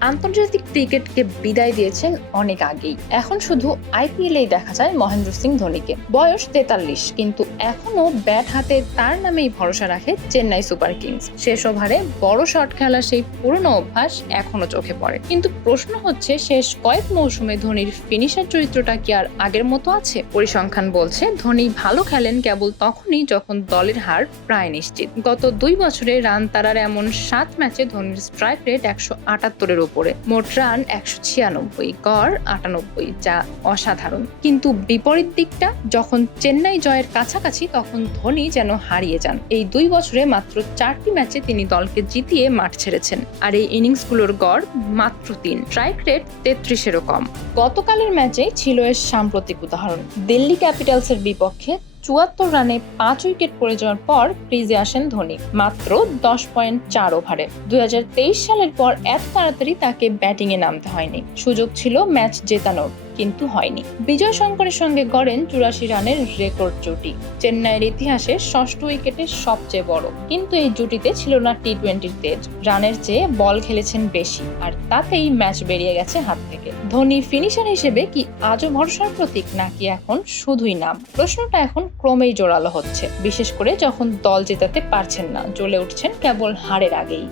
আন্তর্জাতিক ক্রিকেটকে বিদায় দিয়েছেন অনেক আগেই। এখন শুধু আইপিএলেই দেখা যায় মহেন্দ্র সিং ধোনিকে। বয়স তেতাল্লিশ, কিন্তু এখনও ব্যাট হাতে তার নামেই ভরসা রাখে চেন্নাই সুপার কিংস। শেষ ওভারে বড় শট খেলা সেই পুরনো অভ্যাস এখনও চোখে পড়ে। কিন্তু প্রশ্ন হচ্ছে, শেষ কয়েক মৌসুমে ধোনির ফিনিশার চরিত্রটা কি আর আগের মতো আছে? পরিসংখ্যান বলছে, ধোনি ভালো খেলেন কেবল তখনই যখন দলের হার প্রায় নিশ্চিত। গত দুই বছরে রান তারার এমন সাত ম্যাচে ধোনির স্ট্রাইক রেট একশো আটাত্তরের উপরে। মোট রান একশো ছিয়ানব্বই, গড় আটানব্বই, যা অসাধারণ। কিন্তু বিপরীত দিকটা, যখন চেন্নাই জয়ের কাছাকাছি, তখন ধোনি যেন হারিয়ে যান। এই দুই বছরে মাত্র চারটি ম্যাচে তিনি দলকে জিতিয়ে মাঠ ছেড়েছেন। আর এই ইনিংসগুলোর গড় মাত্র তিন। স্ট্রাইক রেট তেত্রিশেরও কম। গতকালের ম্যাচে ছিল এর সাম্প্রতিক উদাহরণ। দিল্লি ক্যাপিটালসের বিপক্ষে চুয়াত্তর রানে পাঁচ উইকেট পড়ে যাওয়ার পর ক্রিজে আসেন ধোনি, মাত্র দশ পয়েন্ট চার ওভারে। দুই হাজার তেইশ সালের পর এত তাড়াতাড়ি তাকে ব্যাটিংয়ে নামতে হয়নি। সুযোগ ছিল ম্যাচ জেতানোর। কিন্তু হয়নি। বিজয় শঙ্করের সঙ্গে গড়েন চুরাশি রানের রেকর্ড জুটি। চেন্নাইয়ের ইতিহাসে ষষ্ঠ উইকেটে সবচেয়ে বড়। কিন্তু এই জুটিতে ছিল না টি টোয়েন্টির তেজ। রানের চেয়ে বল খেলেছেন বেশি, আর তাতেই ম্যাচ বেরিয়ে গেছে হাত থেকে। ধোনি ফিনিশার হিসেবে কি আজও ভরসার প্রতীক, নাকি এখন শুধুই নাম? প্রশ্নটা এখন ক্রমেই জোরালো হচ্ছে। বিশেষ করে যখন দল জেতাতে পারছেন না, জ্বলে উঠছেন কেবল হারের আগেই।